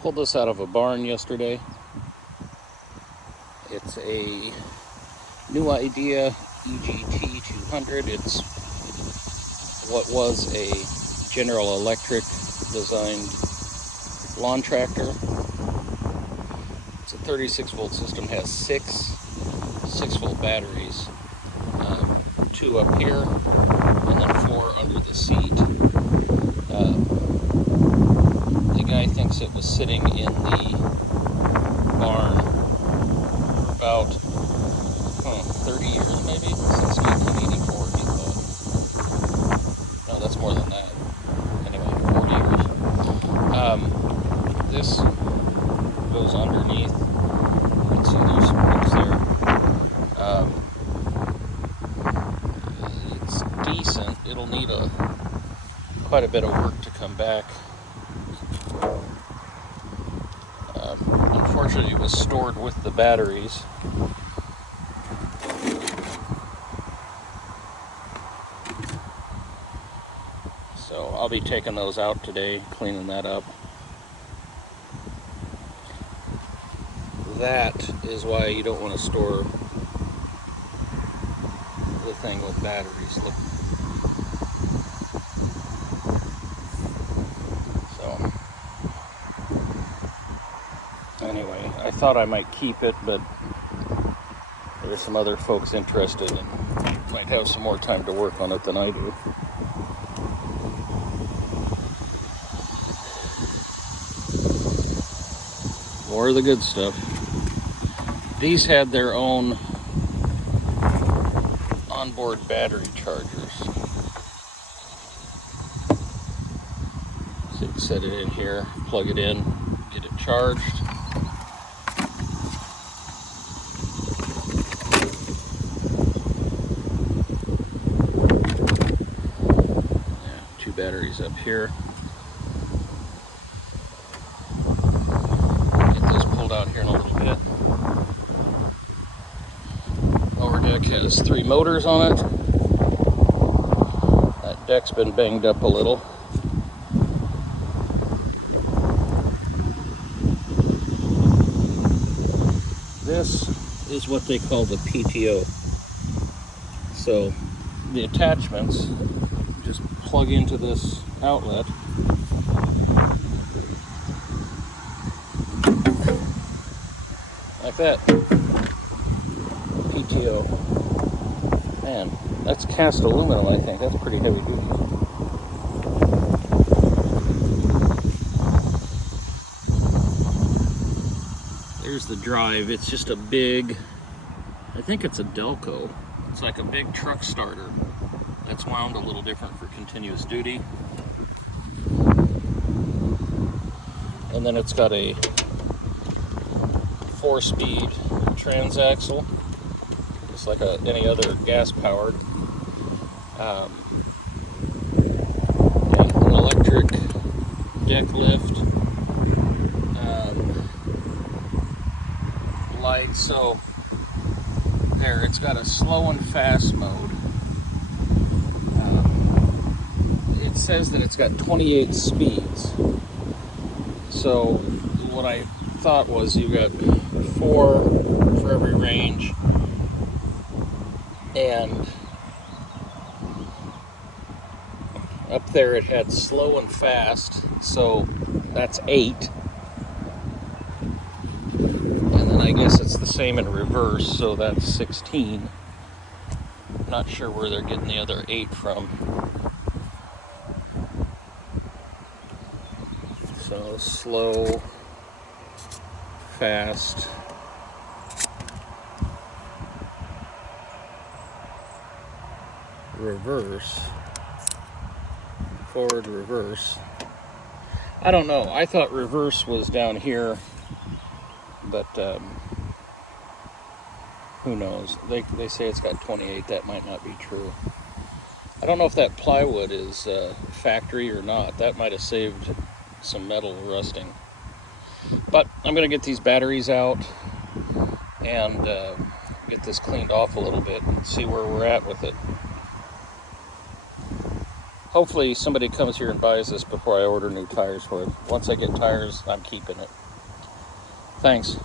Pulled this out of a barn yesterday. It's a new Idea EGT200. It's what was a General Electric designed lawn tractor. It's a 36 volt system, has six 6-volt batteries, 2 up here and then 4 under the seat. The guy thinks it was sitting in the barn for about 30 years maybe, since 1984 he thought. No, that's more than that. Anyway, 40 years. This goes underneath. You can see there's springs there. It's decent. It'll need quite a bit of work to come back. Unfortunately, it was stored with the batteries. So I'll be taking those out today, cleaning that up. That is why you don't want to store the thing with batteries. Look. So anyway, I thought I might keep it, but there's some other folks interested and might have some more time to work on it than I do. More of the good stuff. These had their own onboard battery chargers. So you can set it in here, plug it in, get it charged. Yeah, 2 batteries up here. Out here in a little bit. Lower deck has 3 motors on it. That deck's been banged up a little. This is what they call the PTO. So the attachments just plug into this outlet. Like that. PTO. Man, that's cast aluminum, I think. That's pretty heavy duty. There's the drive. It's just a big, I think it's a Delco. It's like a big truck starter that's wound a little different for continuous duty. And then it's got a 4-speed transaxle, just like any other gas-powered, and an electric deck lift, light. So there, it's got a slow and fast mode. It says that it's got 28 speeds. So what I thought was you got 4 for every range, and up there it had slow and fast, so that's 8, and then I guess it's the same in reverse, so that's 16. Not sure where they're getting the other 8 from. So slow, fast, reverse, forward, reverse. I don't know. I thought reverse was down here, but who knows? They say it's got 28. That might not be true. I don't know if that plywood is factory or not. That might have saved some metal rusting. But I'm going to get these batteries out and get this cleaned off a little bit and see where we're at with it. hopefully somebody comes here and buys this before I order new tires for it. Once I get tires, I'm keeping it. Thanks.